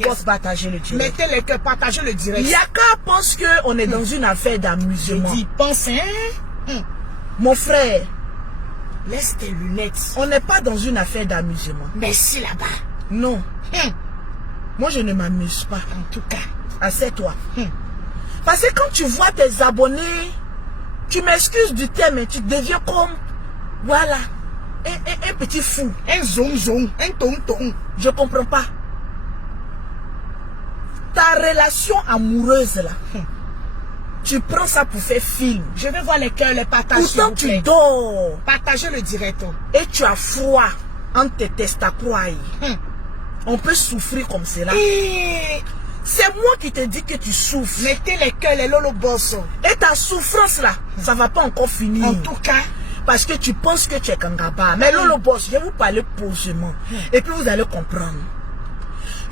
Boss, partagez le direct. Mettez les cœurs, partagez le direct. Yaka pense qu'on est dans une affaire d'amusement. Je dis, pense, hein? Mon frère, Laisse tes lunettes. on n'est pas dans une affaire d'amusement. Mais si là-bas. Non. Moi, je ne m'amuse pas. En tout cas. Assieds-toi. Parce que quand tu vois tes abonnés, tu m'excuses du thème, mais tu deviens comme, voilà, un petit fou. Un zong, un tong. Je comprends pas. Ta relation amoureuse là, tu prends ça pour faire film. Je vais voir les cœurs, les partages. Pourtant tu dors Partagez le direct. et tu as froid entre tes testacroix. On peut souffrir comme cela. C'est moi qui te dis que tu souffres. Mettez les cœurs, les lolo boss. Et ta souffrance là, ça va pas encore finir. En tout cas. Parce que tu penses que tu es Kangaba. Mais Lolo Boss, je vais vous parler posément. Et puis vous allez comprendre.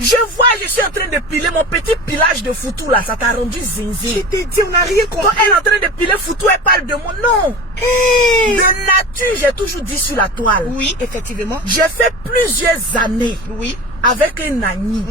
Je vois, je suis en train de piler mon petit pilage de foutou là. Ça t'a rendu zinzin. Je t'ai dit, on n'a rien compris. Quand elle est en train de piler foutou, elle parle de moi. Non. De nature, j'ai toujours dit sur la toile. Oui, effectivement. J'ai fait plusieurs années. Oui. Avec un Agni.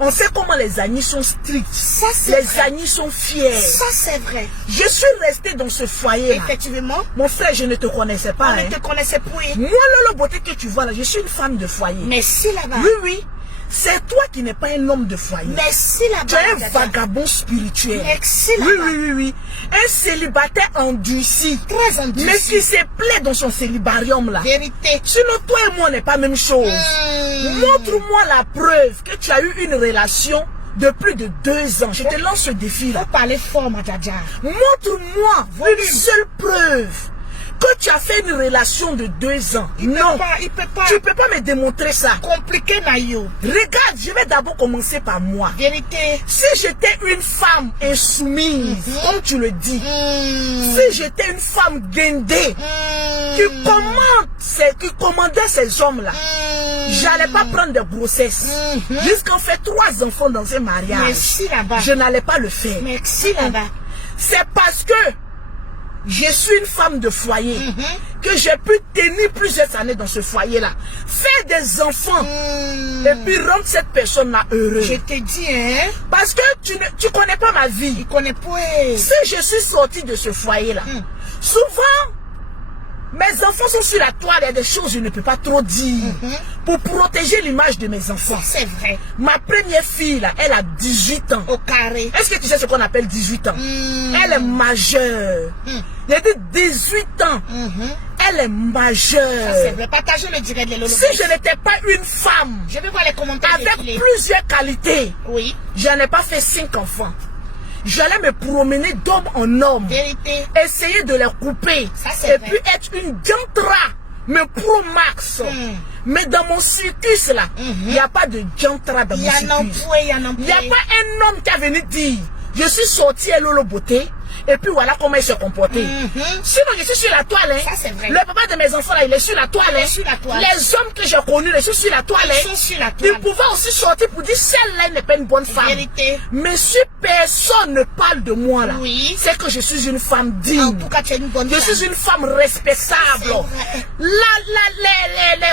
On sait comment les Agnis sont stricts. Ça, c'est les vrai. Agnis sont fiers. Ça, c'est vrai. Je suis restée dans ce foyer là. Effectivement. Mon frère, je ne te connaissais pas. On ne te connaissait plus. Moi, Lolo Beauté que tu vois là, je suis une femme de foyer. Mais si là-bas. Oui, oui. C'est toi qui n'es pas un homme de foyer. Mais si là-bas. Tu es un vagabond spirituel. Merci Oui, là-bas. oui. Un célibataire endurci. Très endurci. Mais qui se plaît dans son célibarium là. Vérité. Sinon, toi et moi, on n'est pas la même chose. Montre-moi la preuve que tu as eu une relation de plus de 2 ans. Je te lance ce défi là. Faut parler fort, ma Djadja. Montre-moi une seule preuve que tu as fait une relation de 2 ans. Non, Il peut pas. tu ne peux pas me démontrer ça. Compliqué, Nayo. Regarde, je vais d'abord commencer par moi. Vérité. Si j'étais une femme insoumise, comme tu le dis, si j'étais une femme guindée, qui commandait ces hommes-là, j'allais pas prendre de grossesse. Jusqu'en faire 3 enfants dans un mariage. Merci là-bas. Je n'allais pas le faire. Merci là-bas. C'est parce que je suis une femme de foyer que j'ai pu tenir plusieurs années dans ce foyer-là. Faire des enfants et puis rendre cette personne-là heureuse. Je te dis, hein. Parce que tu connais pas ma vie. Il connaît pas. Si je suis sortie de ce foyer-là, souvent, mes enfants sont sur la toile. Il y a des choses que je ne peux pas trop dire pour protéger l'image de mes enfants. C'est vrai. Ma première fille, là, elle a 18 ans. Au carré. Est-ce que tu sais ce qu'on appelle 18 ans? Elle est majeure. Il a dit 18 ans. Elle est majeure. C'est vrai. Partagez le direct de Lolo. Si je n'étais pas une femme Je vais voir les commentaires. avec plusieurs qualités, Oui. je n'ai pas fait 5 enfants. J'allais me promener d'homme en homme. Vérité. Essayer de les couper. Ça, c'est et vrai. puis être une jantra. Mais pro max. Mais dans mon circus là, il n'y a pas de jantra dans mon circus. Il n'y a pas un homme qui a venu dire, je suis sorti à Lolo Beauté. Et puis voilà comment il se comportait. Sinon, je suis sur la toile. Hein. Ça, c'est vrai. Le papa de mes enfants, là, il est sur la toile. Il est Hein. sur la toile. Les hommes que j'ai connus, ils sont sur la toile. Ils Hein. sont sur la Ils toile. pouvaient aussi sortir pour dire, celle-là n'est pas une bonne femme. Vérité. Mais si personne ne parle de moi, là, Oui. c'est que je suis une femme digne. En tout cas, tu es une bonne Je femme. suis une femme respectable. C'est vrai.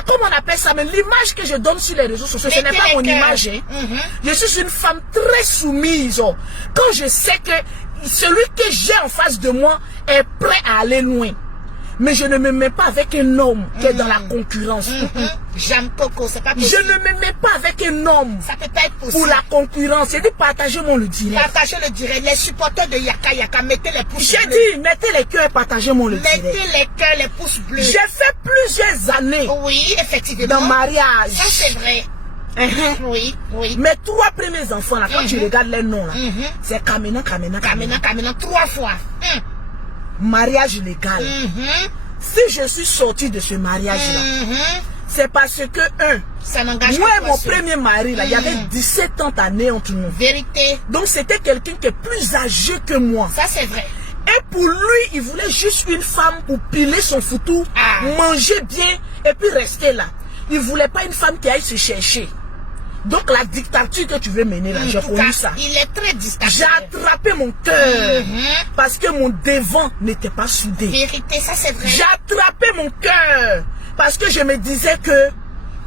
Comment on appelle ça? Mais l'image que je donne sur les réseaux sociaux, ce n'est pas mon image. Hein. Je suis une femme très soumise. Quand je sais que celui que j'ai en face de moi est prêt à aller loin. Mais je ne me mets pas avec un homme qui est dans la concurrence. J'aime Coco, c'est pas Je possible. ne me mets pas avec un homme Ça peut pas être possible. pour la concurrence. J'ai dit partagez-moi le direct. Partagez le direct. Les supporters de Yaka Yaka, mettez les pouces J'ai bleus. dit mettez les cœurs et partagez-moi le direct. Mettez les cœurs, les pouces bleus. J'ai fait plusieurs années Oui, effectivement. dans mariage. Ça, c'est vrai. Oui, oui. Mes 3 premiers enfants, là, quand tu regardes les noms, là, c'est Kamena. Kamena, 3 fois. Mariage légal. Si je suis sortie de ce mariage-là, c'est parce que, Ça n'engage moi pas et mon personne. premier mari, là, il y avait 17 ans d'années entre nous. Vérité. Donc, c'était quelqu'un qui est plus âgé que moi. Ça, c'est vrai. Et pour lui, il voulait juste une femme pour piler son foutou, manger bien et puis rester là. Il ne voulait pas une femme qui aille se chercher. Donc la dictature que tu veux mener là, j'ai connu ça. Il est très distrait. J'ai attrapé mon cœur parce que mon devant n'était pas soudé. Vérité, ça c'est vrai. J'ai attrapé mon cœur parce que je me disais que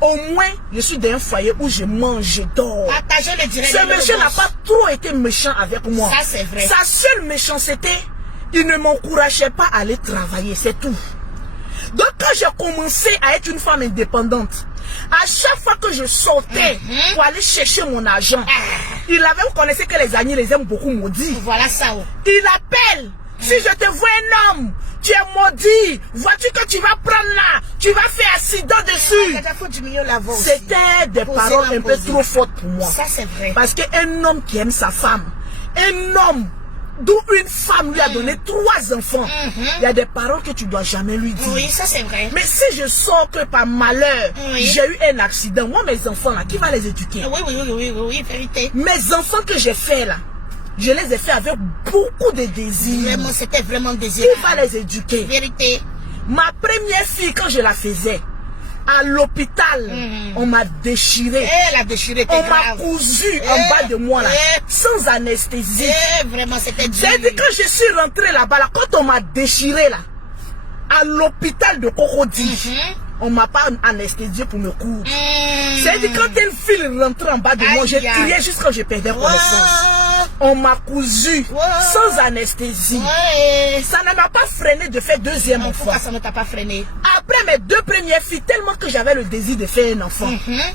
Au moins, je suis dans un foyer où je mange, je dors. Partagez le direct. Ce monsieur n'a pas trop été méchant avec moi. Ça, c'est vrai. Sa seule méchanceté, il ne m'encourageait pas à aller travailler, c'est tout. Donc quand j'ai commencé à être une femme indépendante, à chaque fois que je sortais pour aller chercher mon argent, il avait, vous connaissez que les amis les aiment beaucoup maudits. Voilà ça. Oh. Il appelle. Si je te vois un homme, tu es maudit. Vois-tu que tu vas prendre là, tu vas faire accident dessus. C'était des paroles un peu trop fortes pour moi. Ça c'est vrai. Parce qu'un homme qui aime sa femme, un homme d'où une femme lui a donné 3 enfants, il y a des paroles que tu dois jamais lui dire. Oui, ça c'est vrai. Mais si je sors que par malheur, j'ai eu un accident, moi mes enfants là, qui va les éduquer? Oui, vérité. Mes enfants que j'ai fait là, je les ai fait avec beaucoup de désir. Vraiment, c'était vraiment désirable. Qui va les éduquer? Vérité. Ma première fille, quand je la faisais, à l'hôpital, on m'a déchiré. Elle a déchiré. On m'a cousu en bas de moi là, sans anesthésie. Vraiment, c'était dur. C'est-à-dire quand je suis rentrée là-bas, là, quand on m'a déchiré là, à l'hôpital de Cocody, on m'a pas anesthésié pour me coudre. C'est-à-dire quand une fille rentrait en bas de moi, j'ai crié juste quand je perdais connaissance. On m'a cousu sans anesthésie. Ça ne m'a pas freiné de faire 2e enfant. Pourquoi ça ne t'a pas freiné? Après mes 2 premières filles, tellement que j'avais le désir de faire un enfant,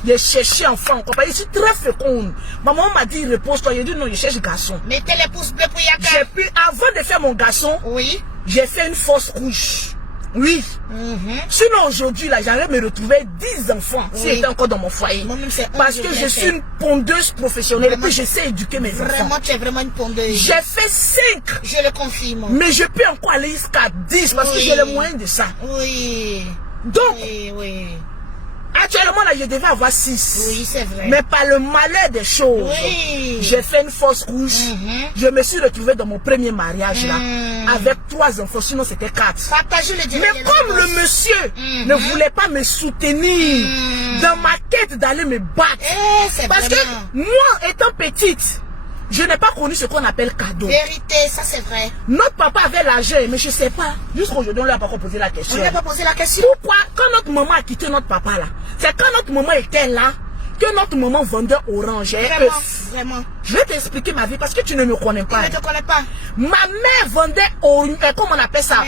de chercher enfant. Je suis très féconde. Maman m'a dit repose-toi. J'ai dit non, je cherche garçon. Mettez les pouces bleus pour Yaka. J'ai pu, avant de faire mon garçon, j'ai fait une fausse couche. Oui. Sinon aujourd'hui là, j'allais me retrouver 10 enfants si j'étais encore dans mon foyer. Parce que je suis une pondeuse professionnelle et puis je sais éduquer mes enfants. Vraiment, tu es vraiment une pondeuse. J'ai fait 5. Je le confirme. Mais je peux encore aller jusqu'à 10 parce que j'ai les moyens de ça. Oui. Donc, oui. Actuellement là, je devais avoir 6. Oui, c'est vrai. Mais par le malheur des choses, j'ai fait une fausse couche. Je me suis retrouvée dans mon premier mariage là, avec 3 enfants, sinon c'était 4. Mais comme le monsieur ne voulait pas me soutenir dans ma quête d'aller me battre, parce que moi étant petite, je n'ai pas connu ce qu'on appelle cadeau. Vérité, ça c'est vrai. Notre papa avait l'argent, mais je ne sais pas. Jusqu'aujourd'hui, on ne lui a pas encore posé la question. On ne lui a pas posé la question. Pourquoi, quand notre maman a quitté notre papa là, c'est quand notre maman était là, que notre maman vendait orange et Vraiment. Je vais t'expliquer ma vie parce que tu ne me connais pas. Je ne te connais pas. Ma mère vendait comment on appelle ça?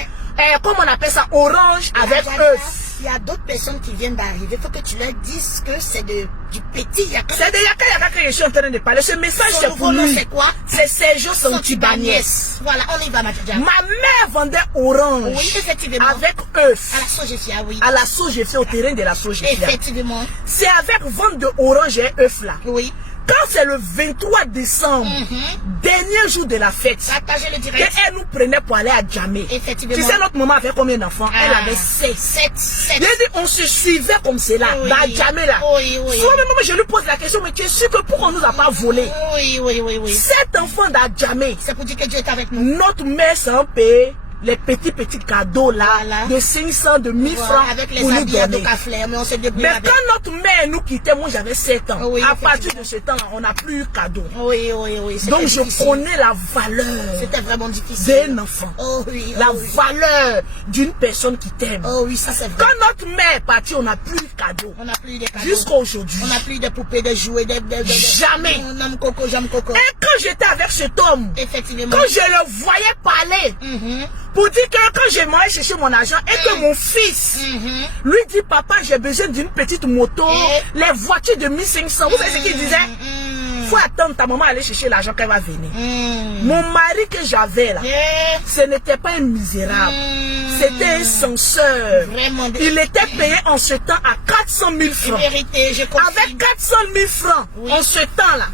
Comment on appelle ça? Orange avec œuf. Il y a d'autres personnes qui viennent d'arriver. Il faut que tu leur dises que c'est du petit Yaka. C'est de Yaka que je suis en train de parler. Ce message c'est pour lui. C'est quoi? C'est Sergio Santibagnès. Voilà, on y va maintenant. Ma mère vendait orange. Oui, effectivement. Avec œuf. À la Sogefia, oui. À la Sogefia, au terrain de la Sogefia. Effectivement. C'est avec vente de orange et œuf là. Oui. Quand c'est le 23 décembre, dernier jour de la fête, qu'elle nous prenait pour aller à Djamé. Tu sais, notre maman avait combien d'enfants? Elle avait 7. J'ai dit, on se suivait comme cela, dans Djamé là. Soit je lui pose la question, mais tu es sûr que pourquoi on nous a pas volé? Oui. 7 enfants dans Djamé. C'est pour dire que Dieu est avec nous. Notre mère s'en paye. Les petits cadeaux là, de 500, de 1000 francs avec les pour nous donner. Mais on se débrouille avec. Quand notre mère nous quittait, moi j'avais 7 ans. À partir de ce temps-là, on n'a plus eu cadeau. Oui. Donc je connais la valeur. C'était vraiment difficile. D'un enfant. La valeur d'une personne qui t'aime. Ça c'est vrai. Quand notre mère est partie, on n'a plus eu cadeau. On n'a plus eu de cadeaux. Jusqu'à aujourd'hui. On n'a plus de poupées, de jouets, Jamais. J'aime coco. Et quand j'étais avec cet homme, effectivement, quand je le voyais parler, pour dire que quand je m'allais chercher mon argent et que mon fils lui dit papa j'ai besoin d'une petite moto, les voitures de 1500, vous savez ce qu'il disait? Faut attendre ta maman aller chercher l'argent qu'elle va venir. Mon mari que j'avais là, ce n'était pas un misérable, c'était un censeur. Vraiment. Il était payé en ce temps à 400 000 francs. Vérité, je comprends. Avec 400 000 francs en ce temps là.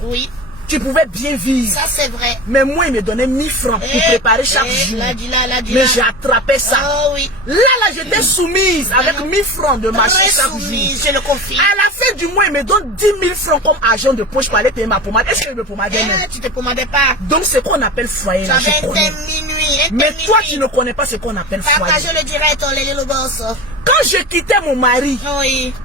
Tu pouvais bien vivre. Ça c'est vrai. Mais moi il me donnait 1000 francs pour préparer chaque jour. Mais j'ai attrapé ça. Là j'étais soumise avec 1000 francs de marché chaque jour. Je le confie. À la fin du mois il me donne 10 000 francs comme argent de poche pour aller payer ma pommade. Est-ce que je me pommadais même? Tu te pommadais pas. Donc c'est qu'on appelle foyer là, je connais. Mais toi tu ne connais pas ce qu'on appelle foyer. Partagez le direct, on les le boss. Quand je quittais mon mari,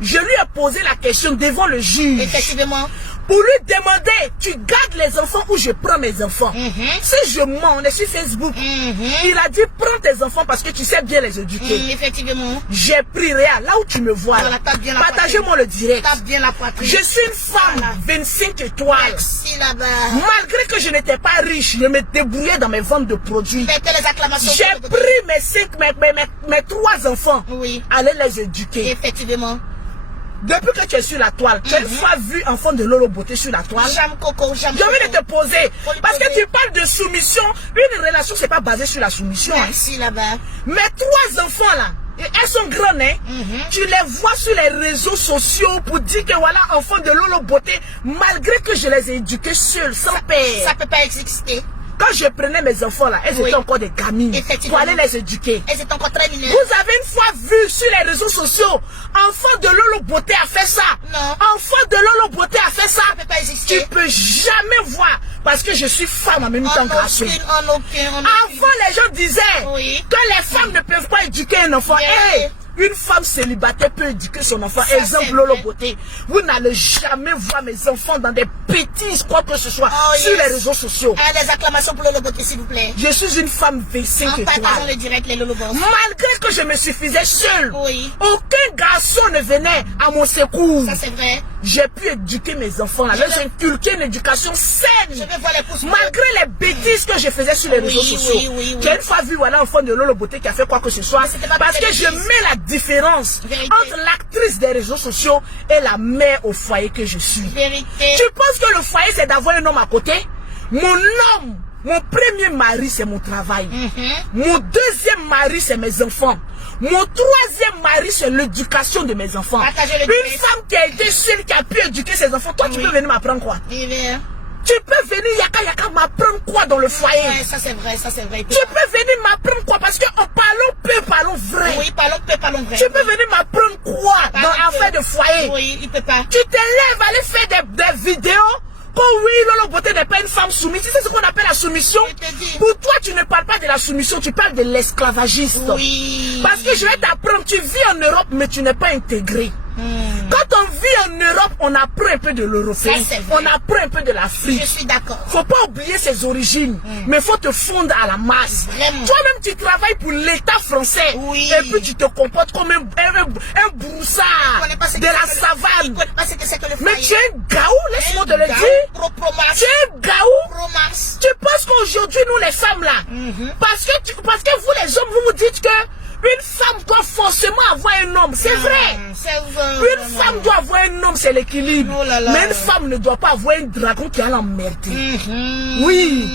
je lui ai posé la question devant le juge. Effectivement. pour lui demander, tu gardes les enfants ou je prends mes enfants. Si je mens, on est sur Facebook. Il a dit, prends tes enfants parce que tu sais bien les éduquer. Effectivement. J'ai pris Réa, là où tu me vois. Voilà, partagez-moi le direct. Tape bien la poitrine. Je suis une femme, 25 étoiles. Merci là-bas. Malgré que je n'étais pas riche, je me débrouillais dans mes ventes de produits. Mettez les acclamations. J'ai pris mes 3 enfants. Oui. Aller les éduquer. Effectivement. Depuis que tu es sur la toile, tu as une fois vu enfant de Lolo Beauté sur la toile? J'aime Coco, j'aime Je Coco. vais te poser. Parce que tu parles de soumission. Une relation, c'est pas basé sur la soumission. Merci là-bas. Mes 3 enfants là, elles sont grandes, hein? Tu les vois sur les réseaux sociaux pour dire que voilà, enfants de Lolo Beauté, malgré que je les ai éduqués seuls, sans père. Ça peut pas exister. Quand je prenais mes enfants là, elles étaient encore des gamines. Pour aller les éduquer. Elles étaient encore très mineures. Vous avez une fois vu sur les réseaux sociaux, enfant de Lolo Beauté a fait ça. Non. Enfant de Lolo Beauté a fait ça. Ça peut pas exister. Tu peux jamais voir. Parce que je suis femme en même temps garçon. Avant, les gens disaient que les femmes ne peuvent pas éduquer un enfant. Hey, une femme célibataire peut éduquer son enfant. Ça, exemple, Lolo Beauté. Vous n'allez jamais voir mes enfants dans des petits quoi que ce soit sur les réseaux sociaux. Des acclamations pour Lolo Beauté, s'il vous plaît. Je suis une femme 25 étoiles. Partageons le direct, les Lolo Boss. Malgré que je me suffisais seule, oui. Aucun garçon ne venait à mon secours. Ça, c'est vrai. J'ai pu éduquer mes enfants, là. J'ai inculqué une éducation saine. Je vais voir les pouces. Malgré les bêtises que je faisais sur les réseaux sociaux. J'ai une fois vu voilà, un enfant de Lolo Beauté qui a fait quoi que ce soit. Parce que je mets la différence entre l'actrice des réseaux sociaux et la mère au foyer que je suis. Vérité. Tu penses que le foyer c'est d'avoir un homme à côté? Mon homme, mon premier mari c'est mon travail. Mon deuxième mari c'est mes enfants. Mon 3e mari, c'est l'éducation de mes enfants. Une femme qui a été seule, qui a pu éduquer ses enfants, toi, tu peux venir m'apprendre quoi? Tu peux venir yaka m'apprendre quoi dans le foyer? Ça c'est vrai, ça c'est vrai. Tu peux venir m'apprendre quoi? Parce qu'en parlant peu, parlons vrai. Oui, parlons peu, parlons vrai. Tu peux venir m'apprendre quoi dans l'affaire de foyer? Oui, il peut pas. Tu te lèves, aller faire des vidéos. Oh oui, Lolo Beauté n'est pas une femme soumise. C'est ce qu'on appelle la soumission. Pour toi, tu ne parles pas de la soumission, tu parles de l'esclavagiste. Oui. Parce que je vais t'apprendre, tu vis en Europe, mais tu n'es pas intégré. Quand on vit en Europe, on apprend un peu de l'européen. On apprend un peu de l'Afrique. Je suis d'accord. Faut pas oublier ses origines, mais faut te fondre à la masse. Toi-même, tu travailles pour l'État français. Oui. Et puis tu te comportes comme un broussard de la savane. Mais tu es un gaou, laisse-moi te le dire. Tu es un gaou. Tu penses qu'aujourd'hui, nous les femmes là, parce que vous les hommes, vous dites que une femme doit forcément avoir un homme. C'est vrai. Une femme doit avoir un homme, c'est l'équilibre. Mais une femme ne doit pas avoir un dragon qui a l'emmerder. Oui.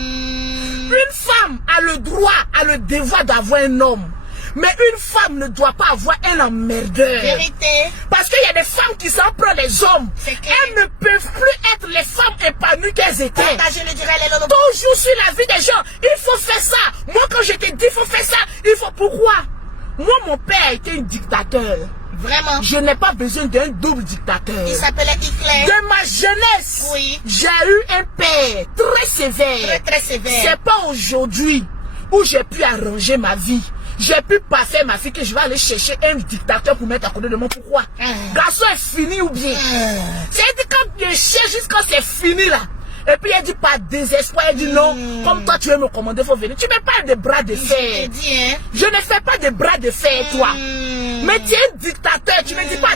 Une femme a le droit, a le devoir d'avoir un homme. Mais une femme ne doit pas avoir un emmerdeur. Vérité. Parce qu'il y a des femmes qui s'en prennent les hommes. Elles ne peuvent plus être les femmes épanouies qu'elles étaient. Toujours sur la vie des gens. Il faut faire ça. Moi, quand je te dis, il faut faire ça. Il faut pourquoi? Moi, mon père était un dictateur. Vraiment? Je n'ai pas besoin d'un double dictateur. Il s'appelait Hitler. De ma jeunesse, j'ai eu un père très sévère. Très sévère. C'est pas aujourd'hui où j'ai pu arranger ma vie. J'ai pu pas faire ma fille que je vais aller chercher un dictateur pour mettre à côté de moi. Pourquoi? Garçon est fini ou bien? C'est quand je cherche jusqu'à c'est fini là. Et puis elle dit pas désespoir, elle dit non, comme toi tu veux me commander, il faut venir. Tu ne mets pas des bras de fer. Je ne fais pas des bras de fer, toi. Mais tu es un dictateur, tu ne dis pas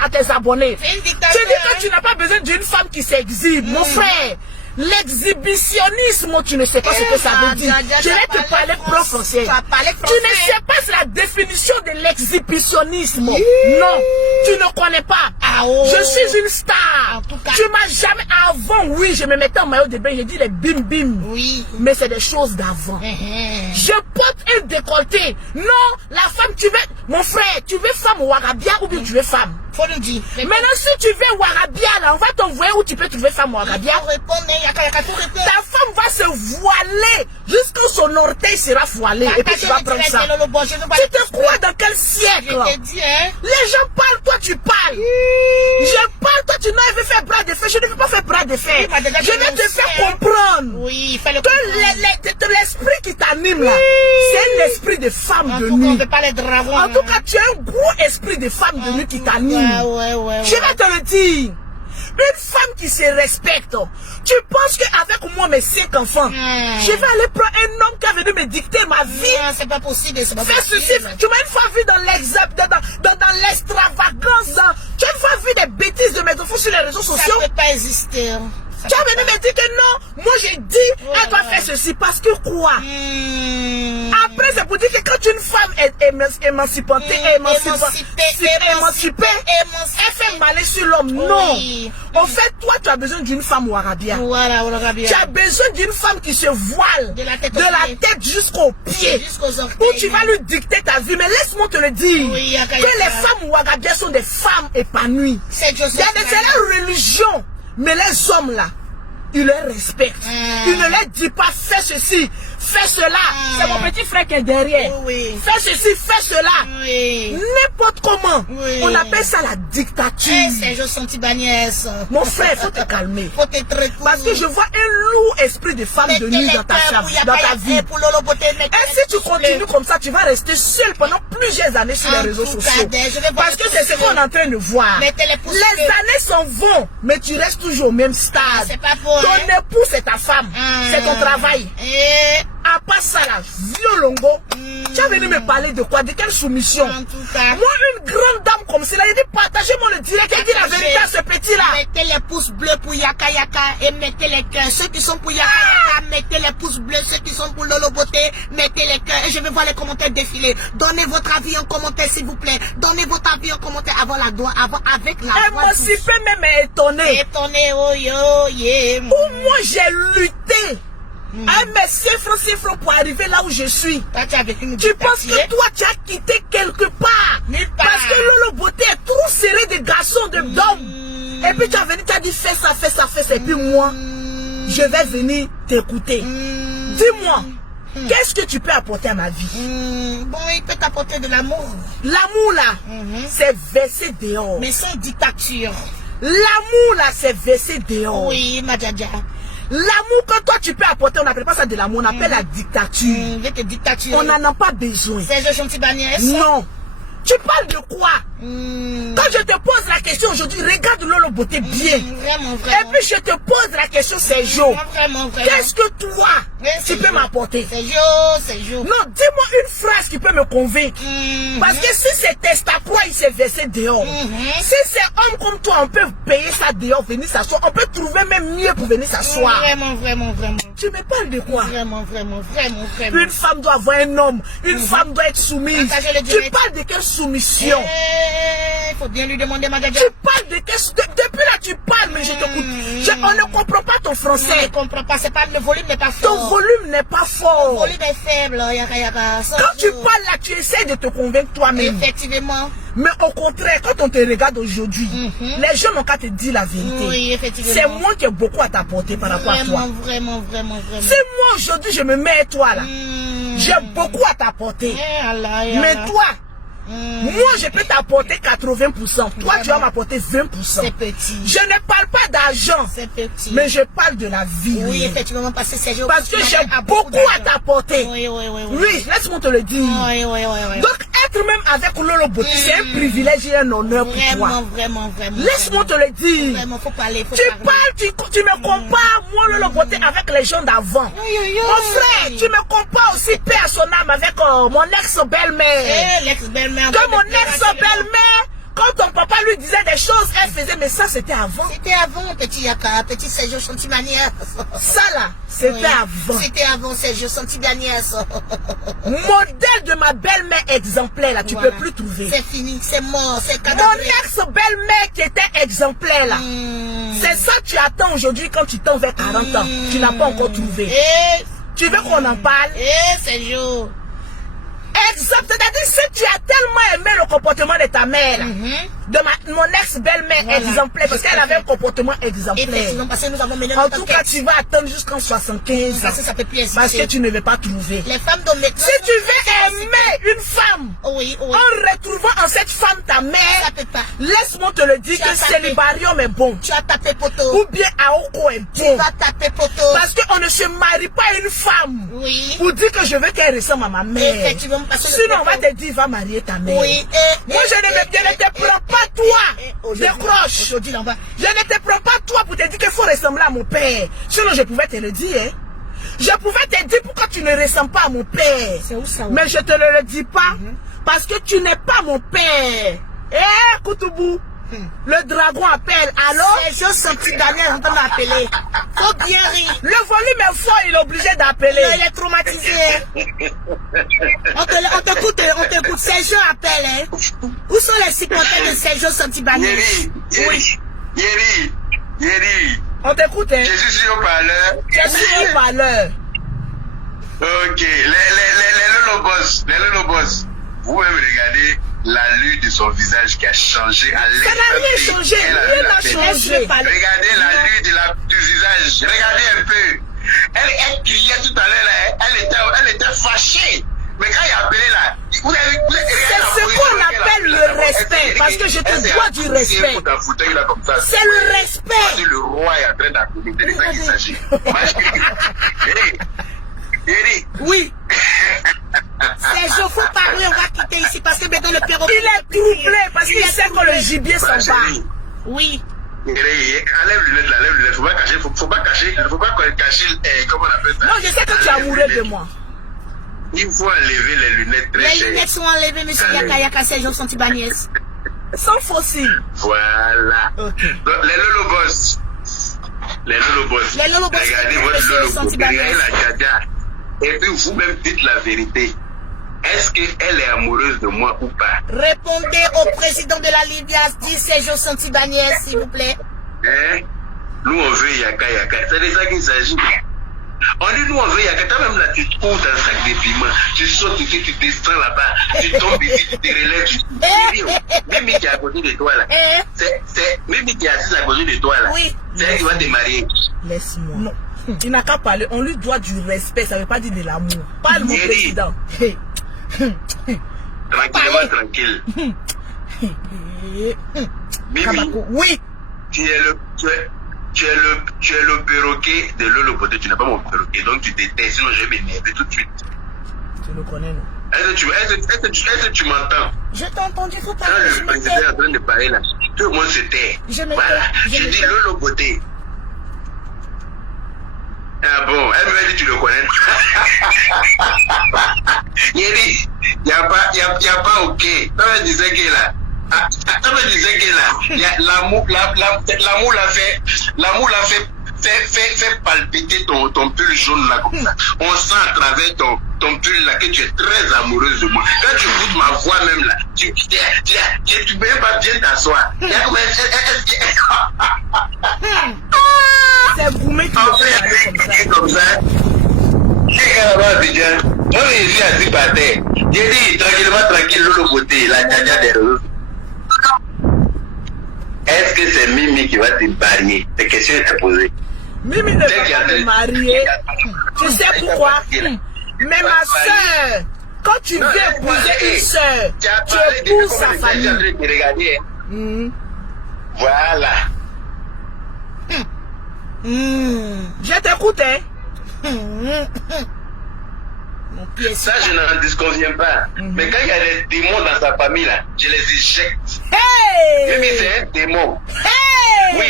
à tes abonnés. Tu dis que tu n'as pas besoin d'une femme qui s'exhibe. Mon frère, l'exhibitionnisme, tu ne sais pas ce que ça veut dire. Je vais te parler prof français. Tu ne sais pas la définition de l'exhibitionnisme. Non, tu ne connais pas. Je suis une star. Tu m'as jamais... Avant, oui, je me mettais en maillot de bain, je dis les bim bim. Oui. Mais c'est des choses d'avant. Je porte un décolleté. Non, la femme, tu veux... Mon frère, tu veux femme Ouarabia ou bien tu veux femme? Faut le dire. Maintenant, si tu veux Ouarabia, là, on va t'envoyer où tu peux trouver femme Ouarabia. Ta femme va se voiler jusqu'à son orteil sera voilé. Et puis tu vas prendre ça. Tu te crois dans quel siècle? Les gens parlent, toi tu parles. Je parle, toi tu n'as fait bras de fer. Je ne veux pas faire bras de fer. Je vais te faire comprendre que l'esprit qui t'anime là, c'est l'esprit de femme de nuit. En tout cas, tu as un gros esprit de femme de nuit qui t'anime. Je vais te le dire. Une femme qui se respecte. Tu penses qu'avec moi, mes 5 enfants, je vais aller prendre un homme qui a venu me dicter ma vie? Non, c'est pas possible. C'est pas fais possible. ceci. Tu m'as une fois vu dans l'extravagance. Tu as une fois vu des bêtises de mes enfants sur les réseaux sociaux? Ça ne peut pas exister. Tu as venu me dire que non, moi j'ai dit, elle doit faire ceci parce que quoi? Après, c'est pour dire que quand une femme est émancipée, elle fait mal sur l'homme. Non. En fait, toi, tu as besoin d'une femme ouarabia. Voilà, tu as besoin d'une femme qui se voile de la tête jusqu'aux pieds. Jusqu'aux orteils. Où tu vas lui dicter ta vie. Mais laisse-moi te le dire. Que les femmes ouarabia sont des femmes épanouies. C'est la religion. Mais les hommes là, ils les respectent. Ils ne leur disent pas fais ceci, fais cela. C'est mon petit frère qui est derrière. Fais ceci, fais cela. N'importe comment. On appelle ça la dictature. C'est je senti Bagnès. Mon frère, il faut te calmer. Faut te traiter. Parce que je vois un lourd esprit de femme de nuit dans ta vie. Et si tu continues comme ça, tu vas rester seul pendant plusieurs années sur les réseaux sociaux. Parce que c'est ce qu'on est en train de voir. Les années s'en vont, mais tu restes toujours au même stade. Ton époux, c'est ta femme. C'est ton travail. À part ça, là, violongo, tu as venu me parler de quoi? De quelle soumission? En tout cas. Moi, une grande dame comme cela, il dit partagez-moi le direct et dis la vérité à ce petit-là. Mettez les pouces bleus pour Yaka Yaka et mettez les cœurs. Ceux qui sont pour Yaka Yaka, mettez les pouces bleus. Ceux qui sont pour Lolo Beauté, mettez les cœurs. Et je vais voir les commentaires défiler. Donnez votre avis en commentaire, s'il vous plaît. Donnez votre avis en commentaire avec la voix. Émancipé même étonné. Étonné, oh yo, yeah. Où moi j'ai lutté. Mais c'est francs pour arriver là où je suis. Tu penses que toi tu as quitté quelque part? Parce que Lolo Beauté est trop serré de garçons, d'hommes. Et puis tu as venu, tu as dit fais ça. Et puis moi, je vais venir t'écouter. Dis-moi, qu'est-ce que tu peux apporter à ma vie? Bon, il peut t'apporter de l'amour. L'amour là, c'est versé dehors. Mais sans dictature. L'amour là, c'est versé dehors. Oui, ma djadja. L'amour que toi tu peux apporter, on n'appelle pas ça de l'amour, on appelle la dictature. On n'en a pas besoin. C'est gentil Bagnès. Non. Tu parles de quoi? Quand je te pose la question aujourd'hui, regarde Lolo Beauté bien. Vraiment. Et puis je te pose la question, Sergio. Vraiment. Qu'est-ce que toi, tu peux m'apporter? Sergio. Non, dis-moi une phrase qui peut me convaincre. Parce que si c'est testacroix, il s'est versé dehors. Si c'est homme comme toi, on peut payer ça dehors, venir s'asseoir. On peut trouver même mieux pour venir s'asseoir. Vraiment. Tu me parles de quoi? Vraiment. Une femme doit avoir un homme. Une femme doit être soumise. Tu parles de quelle soumission? Il faut bien lui demander, madame. Tu parles de quelle... Depuis là, tu parles, mais je t'écoute. On ne comprend pas ton français. On ne comprend pas. C'est pas le volume n'est pas fort. Ton volume n'est pas fort. Le volume est faible. Quand tu parles là, tu essaies de te convaincre toi-même. Effectivement. Mais au contraire, quand on te regarde aujourd'hui, les gens n'ont qu'à te dire la vérité. Oui, effectivement. C'est moi qui ai beaucoup à t'apporter par rapport à toi. Vraiment. Si moi aujourd'hui je me mets à toi là, j'ai beaucoup à t'apporter. Mais toi, moi je peux t'apporter 80%. Toi tu vas m'apporter 20%. C'est petit. Je ne parle pas d'argent. C'est petit. Mais je parle de la vie. Oui, effectivement, parce que j'ai beaucoup à t'apporter. Oui, laisse-moi te le dire. Oui. Donc être même avec Lolo Beauté, c'est un privilège et un honneur pour toi. Vraiment. Laisse-moi te le dire. Vraiment, faut parler. Tu me compares, moi, Lolo Beauté, avec les gens d'avant. Mon frère, tu me compares aussi, paix à son âme, avec mon ex-belle-mère. L'ex-belle-mère. Que mon ex-belle-mère, quand ton papa lui disait des choses, elle faisait, mais ça c'était avant. C'était avant, petit Yaka, petit Sergio Chantimaniès. Ça là, c'était avant. C'était avant, Sergio Chantimaniès. Modèle de ma belle-mère exemplaire là, tu peux plus trouver. C'est fini, c'est mort, c'est mon ex-belle-mère qui était exemplaire là. C'est ça que tu attends aujourd'hui quand tu tends vers 40 ans. Tu n'as pas encore trouvé. Tu veux qu'on en parle? Sergio. Exemple, c'est-à-dire si tu as tellement aimé le comportement de ta mère, de mon ex-belle-mère exemplaire, parce qu'elle avait un comportement exemplaire. Parce que nous avons mené en tout cas, tu vas attendre jusqu'en 75 ans. Parce que tu ne veux pas trouver. Les femmes si tu veux aimer une femme, en retrouvant en cette femme ta mère, laisse-moi te le dire que célibarium est bon. Tu as tapé poteau. Ou bien Aoko est bon. Tu vas taper poteau. Parce qu'on ne se marie pas à une femme pour dire que je veux qu'elle ressemble à ma mère. Effectivement, Sinon, on va te dire, va marier ta mère. Oui. Moi, je ne te prends pas toi. Décroche. Aujourd'hui, là, on va... Je ne te prends pas toi pour te dire qu'il faut ressembler à mon père. Sinon, je pouvais te le dire. Hein. Je pouvais te dire pourquoi tu ne ressembles pas à mon père. C'est où ça? Mais je te le dis pas. Parce que tu n'es pas mon père. Eh, Koutoubou. Le dragon appelle. Alors? C'est juste un petit Daniel en train d'appeler. Faut bien rire. Le volume est fort, il est obligé d'appeler. Il est traumatisé. On t'écoute. Sergio appelle. Hein. Où sont les supporters de Sergio Santibanies? Yeri. On t'écoute, hein? Je suis sur le parleur. Je suis sur le parleur. Ok, les Lolobos. Vous-même regardez l'allure de son visage qui a changé à l'air. Ça n'a rien changé. Rien n'a changé. Regardez l'allure du visage. Regardez un peu. Elle criait tout à l'heure là. Elle était fâchée. Mais quand il a appelé là, c'est ce qu'on appelle le respect. Parce que je te dois du respect. C'est le respect. Le roi est en train d'appeler. C'est de ça qu'il s'agit. Oui. Sergio, faut parler, on va quitter ici parce que maintenant le perroquet. Il est troublé parce qu'il sait que le gibier s'en va. Oui. Enlève le lunettes là, lève le lunettes. Faut pas cacher, comment on appelle ça? Non, je sais que tu es amoureux de moi. Il faut enlever les lunettes très chères. Les lunettes sont enlevées, monsieur Yaka Sergio Santibanies. Sans fossile. Voilà. Okay. Donc, les Lolobos. Regardez votre Lolobo. Regardez la Djadja. Et puis vous-même dites la vérité. Est-ce qu'elle est amoureuse de moi ou pas? Répondez au président de la Libye, dit Sergio Santibanies, s'il vous plaît. Hein? Nous on veut Yaka. C'est de ça qu'il s'agit. On dit nous on veut Yaka. Toi même là tu te cours dans un sac de piment. Tu sautes ici, tu descends là-bas. Tu tombes ici, tu te relèves. Mimi qui est à côté de toi là. C'est Mimi qui est assise à côté de toi là. Oui. C'est elle qui va te marier. Laisse-moi. Non. Il n'a qu'à parler. On lui doit du respect. Ça ne veut pas dire de l'amour. Parle mon président. Tranquille. Mimi. Oui. Tu es le perroquet de Loloboté. Tu n'es pas mon perroquet. Donc tu détestes. Sinon je vais m'énerver tout de suite. Tu le connais, non? Est-ce que tu m'entends? Je t'ai entendu, faut Quand parler. le président est en train de parler là, tout le monde se tait. Voilà. Je dis Loloboté. Ah bon, elle me dit tu le connais. Yeri, il n'y a pas ok. Ça me disait que là. L'amour l'a fait palpiter ton pull jaune là comme ça. On sent à travers ton pull là que tu es très amoureuse de moi. Quand tu écoutes ma voix même là, tu peux même pas bien t'asseoir. C'est Boumé qui le fait comme ça. Moi je suis assis par terre. J'ai dit tranquille, Loloboté, la Djadja des réseaux. Est-ce que c'est Mimi qui va te marier? La question est posée. Mimi ne va pas me marier. Tu sais pourquoi? Mais ma soeur, quand tu veux épouser une soeur, tu épouses sa famille. Voilà. Je t'écoute, hein? Ça, je n'en disconviens pas. Mais quand il y a des démons dans sa famille, là, je les éjecte. Hey! Mimi, c'est un démon. Hey! Oui,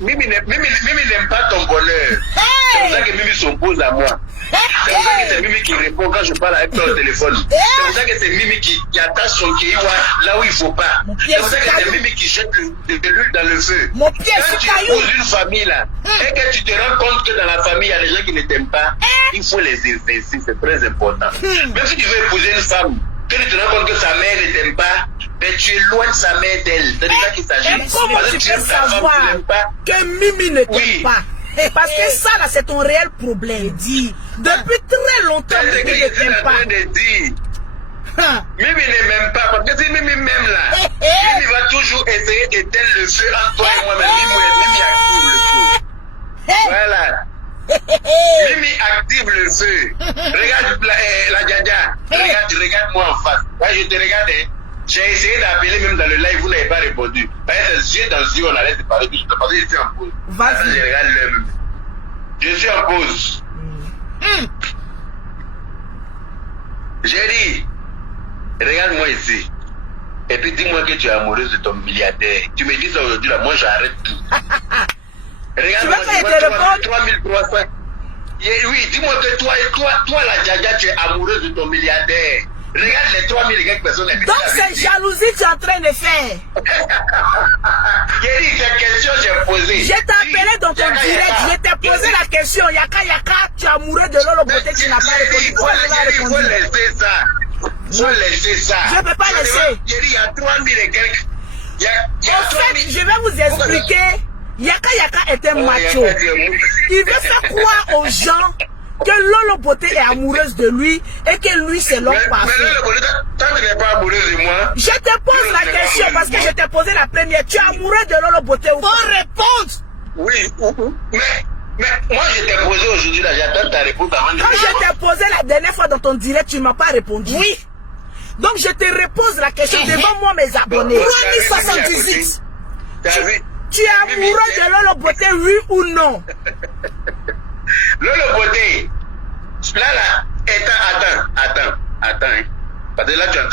Mimi n'aime pas ton bonheur. C'est pour ça que Mimi s'oppose à moi. C'est pour ça que c'est Mimi qui répond quand je parle avec toi au téléphone. C'est pour ça que c'est Mimi qui attache son kiwa là où il ne faut pas. C'est pour ça que c'est Mimi qui jette de l'huile dans le feu. Mon pied, quand tu épouses une famille là, et que tu te rends compte que dans la famille, il y a des gens qui ne t'aiment pas, il faut les évincer, c'est très important. Même si tu veux épouser une femme, que tu te rends compte que sa mère ne t'aime pas, mais tu éloignes sa mère d'elle. C'est de ça qu'il s'agit. Comment tu peux savoir que Mimi ne t'aime pas? Parce que ça là, c'est ton réel problème. Dis. Depuis très longtemps, Mimi ne t'aime pas. Mimi ne m'aime pas, parce que si Mimi m'aime là, Mimi va toujours essayer d'éteindre le feu entre toi et moi-même. Mimi active le feu. Voilà. Mimi active le feu. Regarde la Djadja. Regarde-moi en face. Là, je te regarde. J'ai essayé d'appeler même dans le live, vous n'avez pas répondu. Yeux dans yeux, on allait se parler tout de suite. Parce que je suis en pause. Vas-y. Je regarde l'heure. Je suis en pause. J'ai dit, regarde-moi ici. Et puis dis-moi que tu es amoureuse de ton milliardaire. Tu me dis ça aujourd'hui, là, moi j'arrête tout. Regarde-moi, dis-moi 3300. Oui, dis-moi que toi, la Djadia, tu es amoureuse de ton milliardaire. Regarde les 3000 et quelques personnes. Donc c'est jalousie que tu es en train de faire. J'ai dit, quelle question j'ai posée. Je t'ai appelé dans ton direct, je t'ai posé la question. Yaka, tu es amoureux de Lolo Beauté, tu n'as pas répondu. Il faut laisser ça. Il faut laisser ça. Je ne peux pas laisser. J'ai dit, il y a 3000 et quelques. En fait, je vais vous expliquer. Yaka est un macho. Il veut faire croire aux gens que Lolo Beauté est amoureuse de lui et que lui c'est l'homme parfait. Mais Lolo Beauté, tant que tu n'es pas amoureuse de moi. Je te pose la question parce que je t'ai posé la première. Tu es amoureux de Lolo Beauté ou pas? Faut répondre. Oui, mais moi je t'ai posé aujourd'hui là, j'attends ta réponse avant de... Quand je t'ai posé la dernière fois dans ton direct, tu ne m'as pas répondu. Oui. Donc je te repose la question devant moi mes abonnés. 3078. Tu es amoureux de Lolo Beauté, oui ou non? Lolo Beauté, là, attends. Hein. Parce que là, tu es en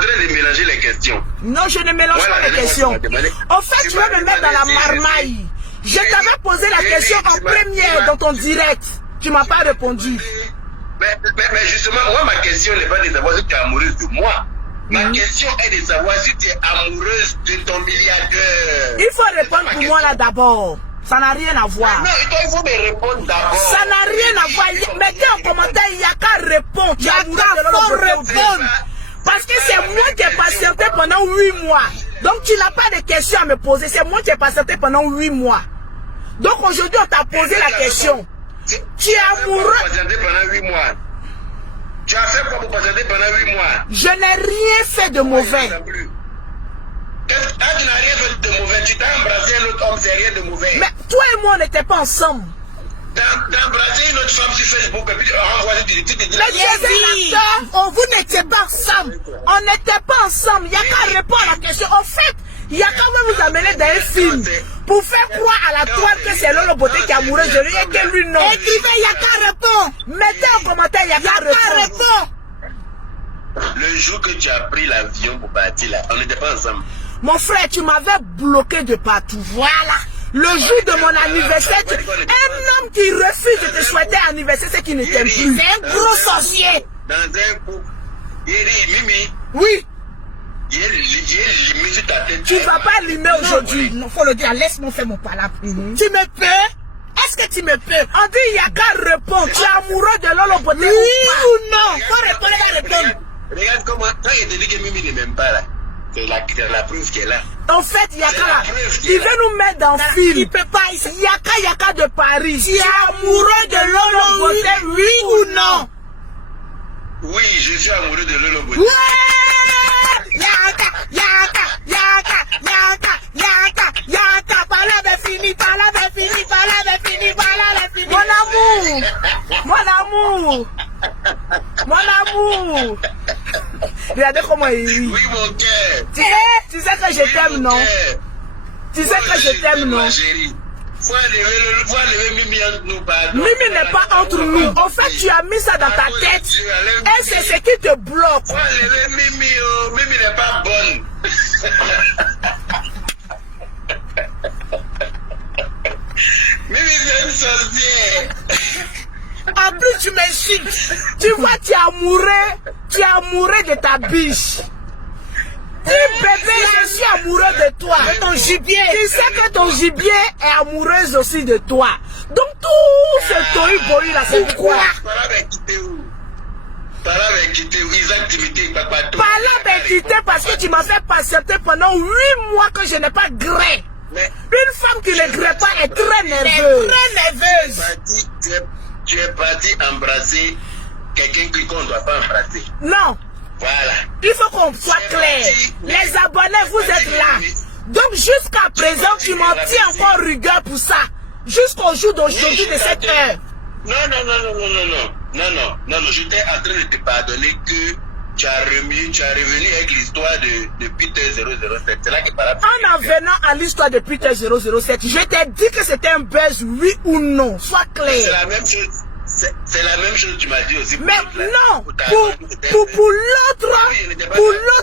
train de mélanger les questions. Non, je ne mélange pas les questions. En fait, tu vas me mettre dans la marmaille. Je t'avais posé la question en première dans ton direct. Tu ne m'as pas répondu. Mais justement, moi, ma question n'est pas de savoir si tu es amoureuse de moi. Ma question est de savoir si tu es amoureuse de ton milliardaire. Il faut répondre pour moi là d'abord. Ça n'a rien à voir. Non, il faut me répondre d'abord. Ça n'a rien à voir. Mettez en commentaire, il n'y a qu'à répondre. Il y a qu'à répondre. Parce que c'est moi qui ai patienté pendant 8 mois. Donc tu n'as pas de questions à me poser. C'est moi qui ai patienté pendant 8 mois. Donc aujourd'hui, on t'a posé la question. Tu es amoureux. Pendant 8 mois. Tu as fait quoi pour patienter pendant 8 mois? Je n'ai rien fait de mauvais. Tu n'as rien fait de mauvais. Tu t'as embrassé un autre homme, c'est rien de mauvais. Mais toi et moi, on n'était pas ensemble. D'embrasser une autre femme sur Facebook et puis tu te dis... Mais vous n'étiez pas ensemble. On n'était pas ensemble. Il n'y a qu'à répondre à la question. En fait, il y a quand même vous amener dans un film pour faire croire à la toile que c'est Lolo Beauté qui est amoureuse de lui et que lui non. Écrivez, il n'y a qu'à répondre. Mettez en commentaire, il n'y a qu'à répondre. Le jour que tu as pris l'avion pour partir là, on n'était pas ensemble. Mon frère, tu m'avais bloqué de partout. Voilà. Le jour de mon anniversaire, un homme qui refuse de te souhaiter anniversaire, c'est qu'il ne t'aime plus. C'est un gros sorcier. Dans un coup, il dit, Mimi. Oui. Il est limé sur ta tête. Tu ne vas pas limer aujourd'hui. Non, faut le dire. Laisse-moi faire mon palabre. Tu me peux? Est-ce que tu me peux? On dit, il n'y a qu'à répondre. Tu es amoureux de Lolo Beauté? Oui ou non? Faut répondre à répondre. Regarde comment, quand il te dit que Mimi ne m'aime pas là. C'est la preuve qu'elle est là. En fait, Yaka, il veut nous mettre dans le film. Il peut pas ici. Yaka de Paris. Tu es amoureux de Lolo Beauté, oui ou non? Oui, je suis amoureux de Lolo Beauté. Ouais! Yaka. Parole fini. Mon amour. Regardez comment il rit. Oui, mon cœur. Tu sais que je t'aime, non? Tu sais que je t'aime, non? Faut enlever Mimi entre nous, pardon. Mimi n'est pas entre nous. En fait, tu as mis ça dans ta tête. Et c'est ce qui te bloque. Faut enlever Mimi, oh. Mimi n'est pas bonne. Mimi, c'est une sorcière. En plus, tu m'insultes. Tu vois, tu es amoureux de ta biche. Dis bébé, je suis amoureux de toi. De ton gibier. Tu sais que ton gibier est amoureuse aussi de toi. Donc tout ce tohu-bohu là, c'est pourquoi? Palabre quitté parce que tu m'as fait patienter pendant 8 mois que je n'ai pas gré. Une femme qui ne grée pas est très nerveuse. Tu es parti embrasser quelqu'un qu'on ne doit pas embrasser. Non. Voilà. Il faut qu'on soit clair. Les abonnés, vous êtes là. Donc jusqu'à présent, tu m'en tiens encore rigueur pour ça. Jusqu'au jour d'aujourd'hui de cette heure. Non. Je t'ai en train de te pardonner que tu as revenu avec l'histoire de Peter 007. C'est là que par rapport. En venant à l'histoire de Peter 007, je t'ai dit que c'était un buzz, oui ou non. Sois clair. C'est la même chose. C'est la même chose que tu m'as dit aussi. Mais non, pour l'autre,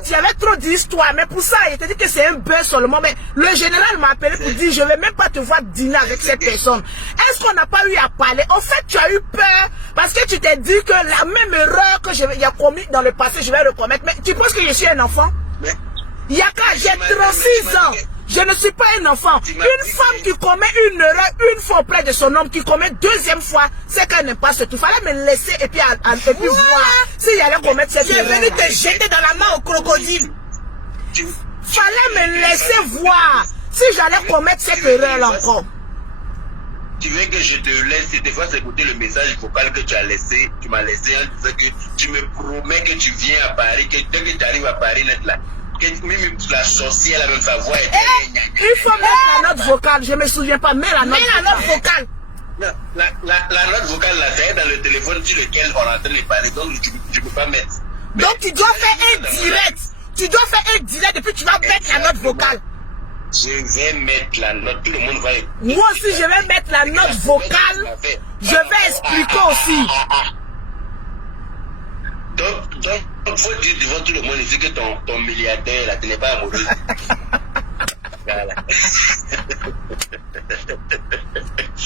il y avait trop d'histoires. Mais pour ça, il te dit que c'est un buzz seulement. Mais le général m'a appelé pour dire, je ne vais même pas te voir dîner avec cette personne. Est-ce qu'on n'a pas eu à parler? En fait, tu as eu peur parce que tu t'es dit que la même erreur que j'ai commis dans le passé, je vais recommettre. Mais tu penses que je suis un enfant? Yaka, j'ai 36 ans. Je ne suis pas un enfant. Une femme qui commet une erreur une fois auprès de son homme, qui commet deuxième fois, c'est qu'elle n'est pas ce tout. Il fallait me laisser et puis voir s'il allait commettre cette erreur. Je suis venu te jeter dans la main au crocodile. Fallait me laisser voir si j'allais commettre cette erreur encore. Tu veux que je te laisse, des fois c'est écouter le message vocal que tu as laissé, tu m'as laissé en disant que tu me promets que tu viens à Paris, que dès que tu arrives à Paris, net là. Même la sorcière, la même sa voix est il faut mettre la note vocale, je ne me souviens pas, mets la note vocale. Non, la note vocale là, c'est dans le téléphone sur lequel on est en train de parler, donc je ne peux pas mettre. Donc tu dois faire un direct. Tu dois faire un direct et puis tu vas mettre la note vocale. Je vais mettre la note, tout le monde va écouter. Moi aussi je vais mettre la note vocale. Je vais expliquer aussi. Donc, il faut dire devant tout le monde ici que ton milliardaire, là, tu n'es pas amoureux. Voilà.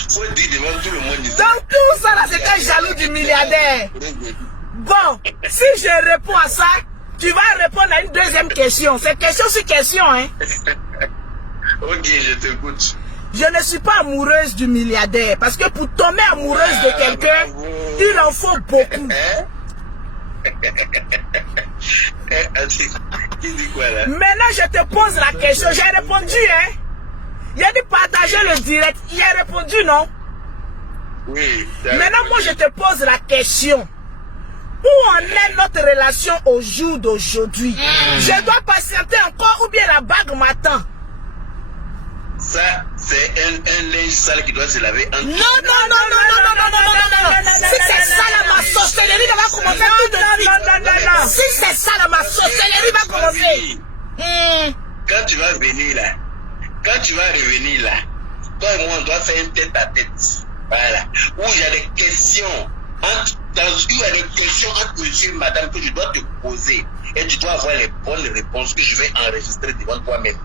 Faut dire devant tout le monde ici. Donc, tout ça là, c'est un jaloux du milliardaire. Bon, si je réponds à ça, tu vas répondre à une deuxième question. C'est question sur question, hein. Ok, je t'écoute. Je ne suis pas amoureuse du milliardaire. Parce que pour tomber amoureuse de quelqu'un, il en faut beaucoup. Maintenant je te pose la question. J'ai répondu, hein. Il a dit partager le direct. Il a répondu non. Oui. Maintenant moi je te pose la question. Où en est notre relation au jour d'aujourd'hui? Je dois patienter encore ou bien la bague m'attend? Ça, c'est un linge sale qui doit se laver en Non. Si c'est ça là, ma sorcellerie va commencer tout de suite. Si c'est ça là, ma sorcellerie va commencer. Quand tu vas venir là, quand tu vas revenir là, toi et moi on doit faire une tête à tête. Voilà. Où il y a des questions. Il y a des questions entre monsieur et madame que je dois te poser. Et tu dois avoir les bonnes réponses que je vais enregistrer devant toi-même.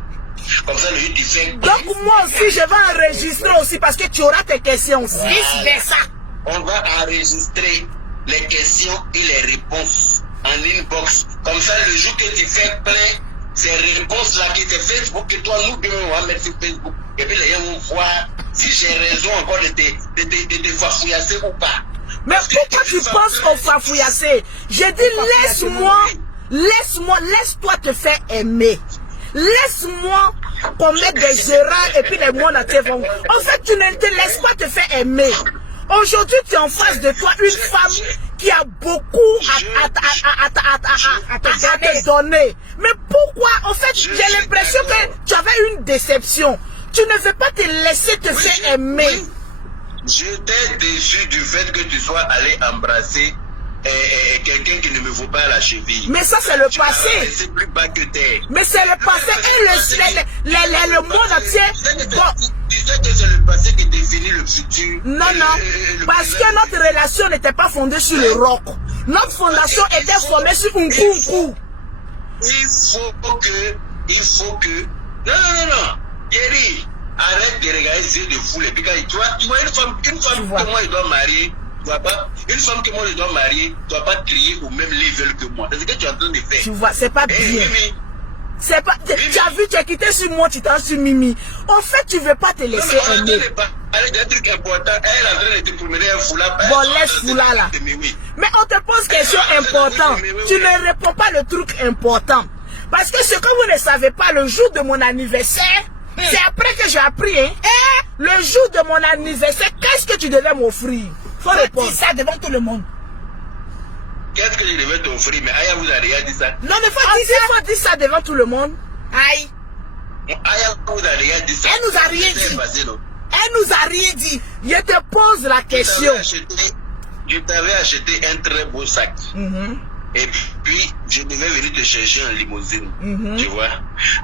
Comme ça, le jour tu sais. Donc moi aussi, je vais enregistrer aussi parce que tu auras tes questions aussi. Vice versa. On va enregistrer les questions et les réponses en inbox. Comme ça, le jour que tu fais plein ces réponses-là qui c'est Facebook, et toi, nous, on va mettre sur Facebook. Et puis les gens vont voir si j'ai raison encore de te fafouillasser ou pas. Mais pourquoi tu penses qu'on fafouillasser? J'ai dit laisse-toi te faire aimer. Laisse-moi commettre des erreurs et puis les mots vont. En fait, tu ne te laisses pas te faire aimer. Aujourd'hui, tu es en face de toi une femme qui a beaucoup à te donner. Mais pourquoi? En fait, j'ai l'impression que tu avais une déception. Tu ne veux pas te laisser te faire aimer. J'étais déçu du fait que tu sois allé embrasser quelqu'un qui ne me vaut pas la cheville. Mais ça, c'est le passé. C'est plus bas que terre. Mais c'est le passé et le monde entier. Tu sais que c'est le passé qui définit le futur. Non, parce que notre relation n'était pas fondée sur le roc. Notre fondation était fondée sur un coup. Il faut que... Non. Guéri, arrête de regarder les yeux de fou. Et puis quand tu vois une femme que moi je dois marier, une femme que moi je dois marier, tu ne dois pas crier au même level que moi. C'est ce que tu es en train de faire. Tu vois, c'est pas bien. C'est pas. Tu as vu, tu as quitté sur moi, tu t'en sur Mimi. En fait, tu veux pas te laisser aimer. Elle a des trucs importants. Elle est en train de te promener un foulard. Bon, laisse foulard là. Mais on te pose question importante. Tu ne réponds pas le truc important. Parce que ce que vous ne savez pas, le jour de mon anniversaire, c'est après que j'ai appris, hein. Le jour de mon anniversaire, qu'est-ce que tu devais m'offrir? Faut répondre. Dis ça devant tout le monde. Qu'est-ce que je devais t'offrir? Mais Aya vous a déjà dit ça. Non, mais faut dire ça devant tout le monde. Aïe. Aya vous a déjà dit ça. Elle nous a rien dit. Elle nous a rien dit. Je te pose la question. Je t'avais acheté un très beau sac. Et puis, je devais venir te chercher en limousine. Tu vois.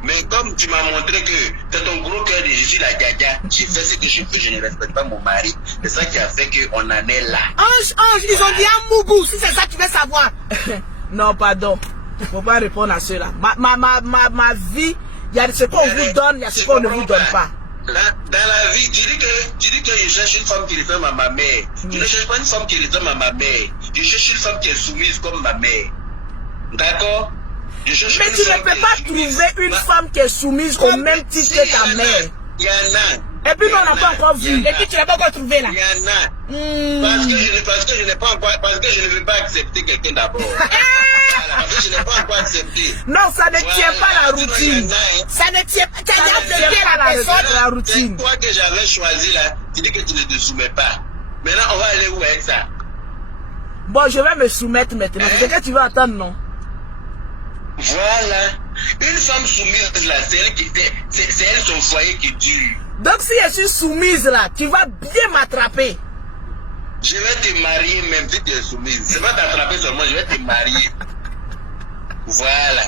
Mais comme tu m'as montré que c'est ton gros cœur de je suis la gaga, j'ai fait ce que je fais, je ne respecte pas mon mari. C'est ça qui a fait qu'on en est là. Ange, ils ont dit un mougou, si c'est ça que tu veux savoir. Non, pardon. Il ne faut pas répondre à cela. Ma vie, il y a ce qu'on vous donne, il y a ce qu'on ne vous donne pas. Dans la vie, tu dis que je cherche une femme qui ressemble à ma mère. Je ne cherche pas une femme qui ressemble à ma mère. Je cherche une femme qui est soumise comme ma mère. D'accord? Mais tu ne peux pas trouver une femme qui est soumise au même titre que ta mère. Il y en a. Et puis on n'a pas encore vu. Et puis tu n'as pas encore trouvé là. Il y en a. Parce que je n'ai pas encore, parce que je ne veux pas accepter quelqu'un d'abord. Parce que je n'ai pas encore accepté. Non, ça ne tient pas la routine. Ça ne tient pas. Tu as dit la routine. C'est toi que j'avais choisi là. Tu dis que tu ne te soumets pas. Maintenant, on va aller où avec ça? Bon, je vais me soumettre maintenant. C'est ce que tu veux attendre, non? Voilà. Une femme soumise là, c'est elle son foyer qui dure. Donc si je suis soumise là, tu vas bien m'attraper. Je vais te marier même si tu es soumise. Je vais pas t'attraper seulement, je vais te marier. Voilà.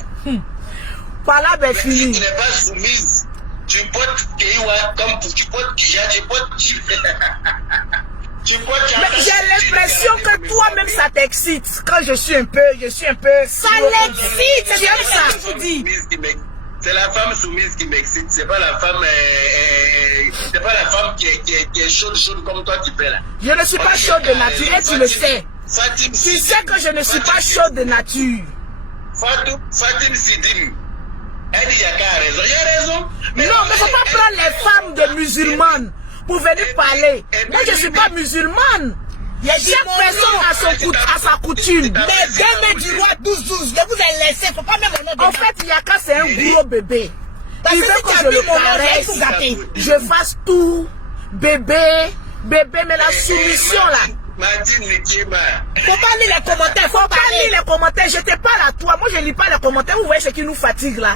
Par là, ben fini. Si tu n'es pas soumise, tu portes Kéiwa comme tu portes Kija, tu portes mais j'ai l'impression que toi-même ça t'excite. Quand je suis un peu. Ça l'excite, c'est comme ça que tu dis. C'est la femme soumise qui m'excite. C'est pas la femme, qui est chaude comme toi qui fais là. Je ne suis pas chaude de nature et tu le sais. Tu sais que je ne suis pas chaude de nature. Fatim Sidim. Elle dit Yaka a raison. Il a raison. Non, mais il ne faut pas prendre les femmes de musulmanes pour venir parler. Moi, je ne suis pas musulmane. Chaque personne a sa coutume. Mais demain du roi 12-12, je vous ai laissé. Il ne faut pas mettre mon nom dedans. En fait, Yaka, c'est un gros bébé. Il veut que je le caresse, je fasse tout. Bébé, mais la soumission là. Faut pas lire les commentaires, faut pas lire les commentaires. Je te parle à toi. Moi, je lis pas les commentaires. Vous voyez ce qui nous fatigue là.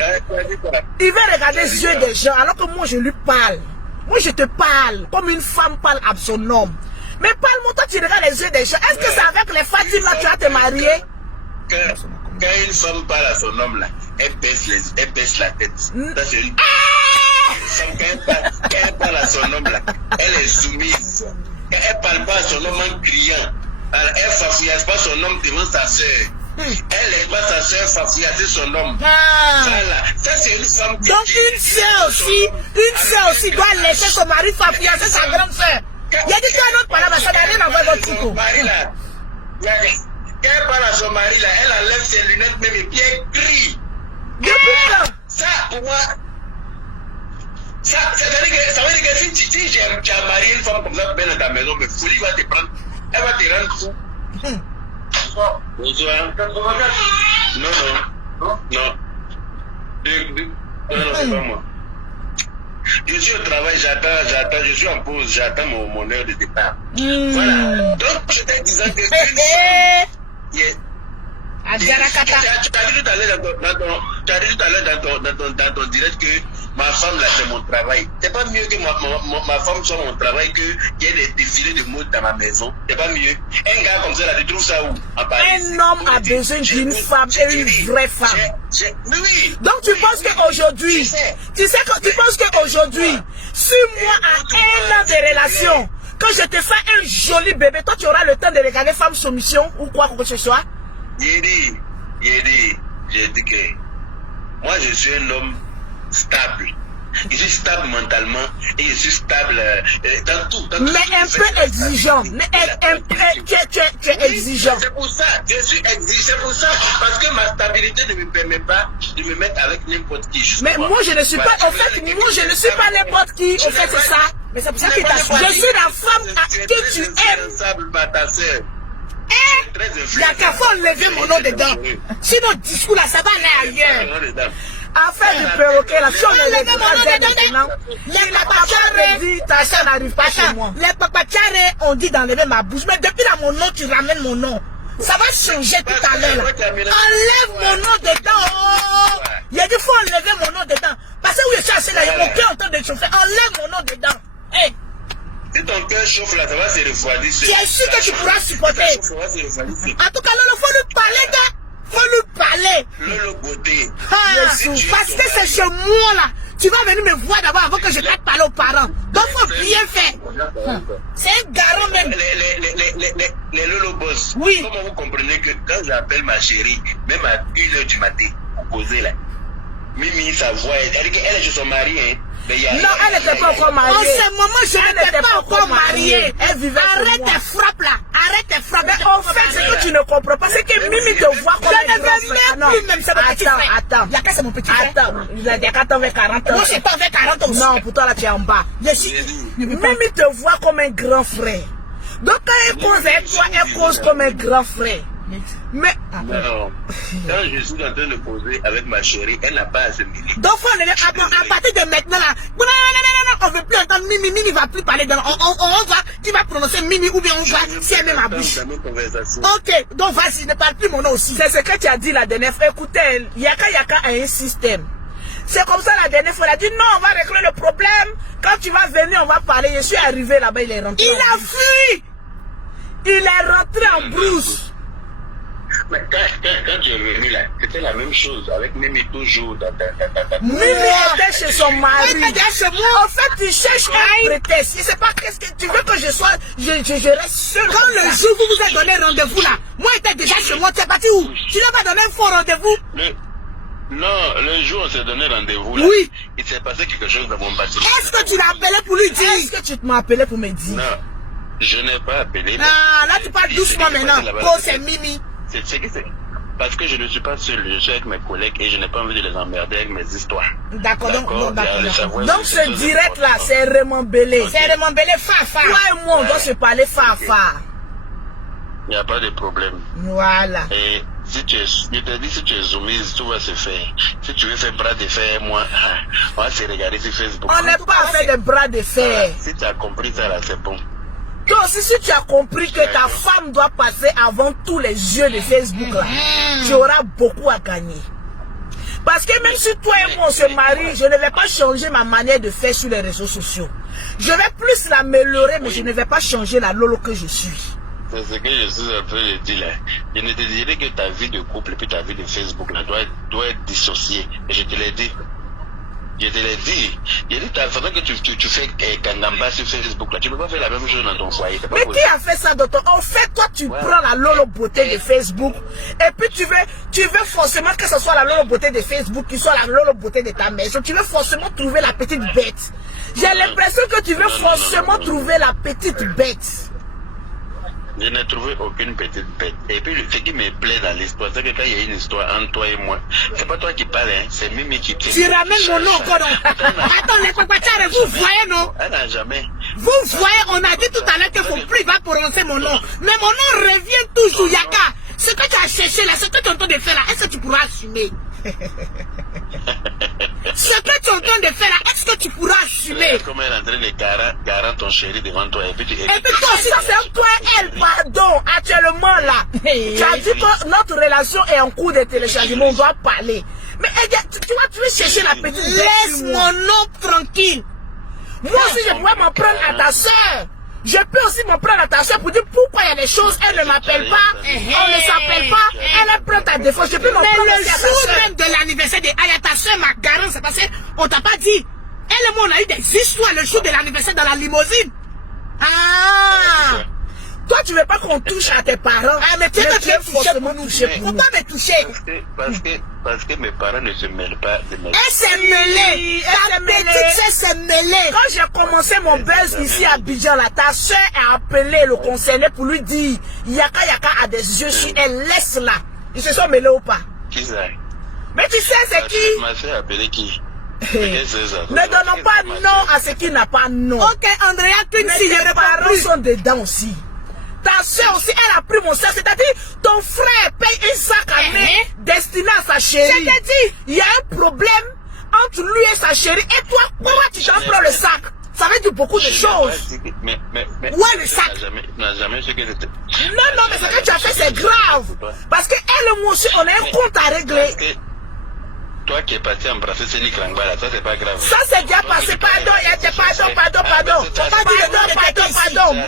Il veut regarder les yeux des gens alors que moi, je lui parle. Moi, je te parle comme une femme parle à son homme. Mais parle-moi, toi, tu regardes les yeux des gens. Est-ce que c'est avec les Fatim là tu vas te marier? Quand une femme parle à son homme là, elle baisse la tête. Ça, c'est une quand elle parle à son homme là, elle est soumise. Quand elle parle pas à son homme en criant, elle fafouillasse pas son homme devant sa soeur. Elle n'est pas sa soeur fafouillasser son homme. Voilà. Ça, c'est une femme. Donc, une soeur aussi doit laisser son mari fafouillasser sa grande soeur. Il y a dit qu'un autre parle, ça n'a rien à voir avec votre truc. Quand elle parle à son mari là, elle enlève ses lunettes même et puis elle crie. Ça, pour moi, ça veut dire que si tu as marié une femme comme ça bien dans ta maison, mais folie va te prendre, elle va te rendre fou. Bonsoir. Non, c'est pas moi. Je suis au travail, j'attends, je suis en pause, j'attends mon heure de départ. Voilà. Donc, je te disais que tu as dit tout à l'heure dans ton direct que ma femme là c'est mon travail. C'est pas mieux que ma femme soit mon travail qu'il y ait des défilés de mode dans ma maison. C'est pas mieux. Un gars comme ça là, tu trouves ça où? En Paris. Un homme a besoin d'une femme et une vraie femme. Oui. Donc tu penses qu'aujourd'hui, tu penses qu'aujourd'hui, si moi à 1 an de relation, quand je te fais un joli bébé, toi tu auras le temps de regarder Femme Soumission ou quoi que ce soit? J'ai dit que moi je suis un homme stable. Je suis stable mentalement et je suis stable dans tout. Mais un peu exigeant. Tu es exigeant. C'est pour ça, je suis exigeant. C'est pour ça, parce que ma stabilité ne me permet pas de me mettre avec n'importe qui. Mais moi je ne suis pas, en fait, moi je ne suis pas n'importe qui. En fait, c'est ça. Mais c'est pour ça que je suis la femme à qui tu aimes. Il y a qu'à faire enlever mon nom dedans. Sinon, discours là, ça va aller ailleurs. Affaire du perroquet là, si on enlève mon nom dedans, les papachare dit, ta soeur n'arrive pas chez moi. Les papachare ont dit d'enlever ma bouche, mais depuis là, mon nom, tu ramènes mon nom. Ça va changer tout à l'heure. Enlève mon nom dedans. Il a dit, faut enlever mon nom dedans. Parce que où je suis assis là, il y a mon cœur en train de chauffer. Enlève mon nom dedans. Hey. Si ton cœur chauffe là, ça va se refroidir. Tu es sûr que tu pourras supporter. En tout cas, là, il faut lui parler de faut lui parler. Lolo Beauté. Parce que c'est chez moi là. Tu vas venir me voir d'abord avant que je t'aille parler aux parents. Donc faut bien faire. C'est un garant même. Les Lolo Boss. Oui. Comment vous comprenez que quand j'appelle ma chérie, même à 1h du matin, pour poser là, Mimi, sa voix, elle dit qu'elle et je sont mariés, hein. Non, elle n'était pas encore mariée. En ce moment, je n'étais pas encore mariée. Elle vivait Arrête tes frappes là. Arrête tes frappes. Mais en fait, ce que tu ne comprends pas, c'est que Mimi te voit comme un grand frère. Non, même c'est mon petit frère. Attends. Yaka, c'est mon petit frère. Attends. Yaka, t'avais 40 ans. Moi, c'est pas avec 40 ans aussi. Non, pour toi, là, tu es en bas. Mimi te voit comme un grand frère. Donc, quand elle cause avec toi, elle cause comme un grand frère. Mais non, quand je suis en train de poser avec ma chérie, elle n'a pas à se mêler. Donc, à partir de maintenant là, non, on ne veut plus entendre Mimi, Mimi va plus parler. On va, tu vas prononcer Mimi ou bien on va, si elle met ma bouche. Ok, donc vas-y, ne parle plus mon nom aussi. C'est ce que tu as dit la dernière fois. Écoutez, Yaka a un système. C'est comme ça la dernière fois, elle a dit non, on va régler le problème. Quand tu vas venir, on va parler. Je suis arrivé là-bas, il est rentré. Il a fui. Il est rentré en brousse. Mais quand tu es venu là, c'était la même chose avec Mimi toujours. Mimi était chez son mari. Elle était chez moi. En fait, tu cherches un prétexte. Je ne sais pas qu'est-ce que tu veux que je sois. Je reste seul. Quand le jour où vous avez donné rendez-vous là, moi j'étais déjà chez moi. Tu es parti où? Tu n'as pas donné un faux rendez-vous? Non, le jour où on s'est donné rendez-vous là, oui. Il s'est passé quelque chose dans mon bâtiment. Est-ce que tu l'as appelé pour lui dire? Est-ce que tu m'as appelé pour me dire? Non, je n'ai pas appelé. Ah, là tu parles doucement maintenant. Oh, c'est Mimi. C'est parce que je ne suis pas seul, je suis avec mes collègues et je n'ai pas envie de les emmerder avec mes histoires. D'accord, donc ce direct là, c'est Raymond Bélé. C'est Raymond Bélé, fa. Toi et moi, on doit se parler fa. Il n'y a pas de problème. Voilà. Et si tu es, je te dis, si tu es soumise, tout va se faire. Si tu veux faire bras de fer, moi, on va se regarder sur Facebook. On n'est pas à faire des bras de fer. Voilà. Si tu as compris ça là, c'est bon. Toi aussi, si tu as compris que ta femme doit passer avant tous les yeux de Facebook là, tu auras beaucoup à gagner. Parce que même si toi et moi on se marie, je ne vais pas changer ma manière de faire sur les réseaux sociaux. Je vais plus l'améliorer, mais je ne vais pas changer la Lolo que je suis. C'est ce que je suis en train de dire là. Je ne te dirais que ta vie de couple et puis ta vie de Facebook là doit être dissociée. Et je te l'ai dit. Je te l'ai dit. J'ai dit, il faudrait que tu fais Kangamba sur Facebook là. Tu ne peux pas faire la même chose dans ton foyer. Mais qui a fait ça dans ton... En fait, toi, tu prends la Lolo beauté de Facebook et puis tu veux forcément que ce soit la Lolo beauté de Facebook qui soit la Lolo beauté de ta maison. Tu veux forcément trouver la petite bête. J'ai l'impression que tu veux forcément trouver la petite bête. Je n'ai trouvé aucune petite bête. Et puis, ce qui me plaît dans l'histoire, c'est que quand il y a une histoire entre toi et moi, c'est pas toi qui parles, hein, c'est Mimi qui... Tu ramènes mon nom encore. Attends, les papachars, vous voyez, non? Elle n'a jamais. Vous voyez, on a dit tout à l'heure qu'il faut plus va prononcer mon nom. Mais mon nom revient toujours, Yaka. Ce que tu as cherché là, ce que tu es en train de faire là, est-ce que tu pourras assumer? Ce que tu es en train de faire là, est-ce que tu pourras assumer? Comment elle est en train de garer ton chéri devant toi et puis toi aussi, c'est toi et elle, pardon, actuellement là. Tu as dit que notre relation est en cours de téléchargement, on doit parler. Mais tu veux chercher la petite... Laisse mon nom tranquille. Moi aussi, je pourrais m'en prendre à ta soeur. Je peux aussi m'en prendre à ta soeur pour dire pourquoi il y a des choses, elle ne m'appelle pas, on ne s'appelle pas, elle prend ta défense. Je peux m'en prendre aussi à ta soeur. Le jour même de l'anniversaire de Aya, ta soeur m'a garant, c'est parce qu'on t'a pas dit. Elle et moi, on a eu des histoires le jour de l'anniversaire dans la limousine. Ah! Toi, tu veux pas qu'on touche à tes parents. Ah, mais tu veux forcément toucher pour nous. Faut pas me toucher. Parce que mes parents ne se mêlent pas de mes... Elle s'est mêlée. Ta petite soeur s'est mêlée. Quand j'ai commencé mon buzz ici à Abidjan, là, ta soeur a appelé le concerné pour lui dire Yaka a des yeux sur elle, laisse-la. Ils se sont mêlés ou pas? Qui ça? Mais tu sais c'est qui? Ma soeur a appelé qui? Ne donnons pas nom à ce qui n'a pas nom. Ok, Andrea, si les parents sont dedans aussi. Ta soeur aussi, elle a pris mon sac. C'est-à-dire, ton frère paye un sac à main destiné à sa chérie. C'est-à-dire, il y a un problème entre lui et sa chérie. Et toi, pourquoi tu t'en prends le sac? Ça veut dire beaucoup de choses. Mais ouais, le sac. n'a jamais su que c'était... Non, mais ce que tu as fait, c'est grave. Parce qu'elle et moi aussi, on a un compte à régler. Toi qui es parti embrasser Céline Krangbala, ça c'est pas grave. Ça c'est déjà passé, pardon.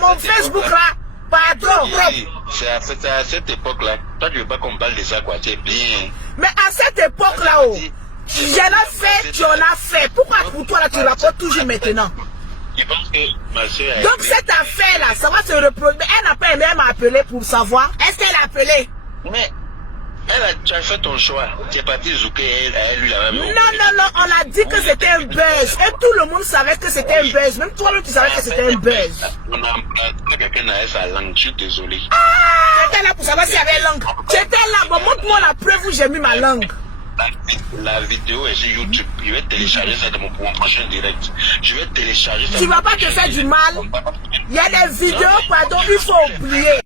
Mon Facebook là, Pardon. C'est à cette époque-là. Toi, tu veux pas qu'on parle de ça, quoi. Tu es bien. Mais à cette époque-là, oh, j'en ai fait, tu en as fait. Pourquoi pour toi, là, tu rapportes toujours maintenant? Je pense que ma soeur a Donc, aimé. cette affaire-là, ça va se reproduire. Elle n'a pas aimé, elle m'a appelé pour savoir. Est-ce qu'elle a appelé? Mais, tu as fait ton choix. Tu es parti zouker, elle lui la même. Non, on a dit que c'était un buzz. Et tout le monde savait que c'était un buzz. Même toi-même, tu savais que c'était un buzz. On a quelqu'un a sa langue, je suis désolé. J'étais là pour savoir s'il y avait langue. J'étais là, bon, montre-moi la preuve où j'ai mis ma langue. La vidéo est sur YouTube. Je vais télécharger ça pour mon prochain direct. Je vais télécharger ça. Tu vas pas te faire du mal. Il y a des vidéos, pardon, il faut oublier.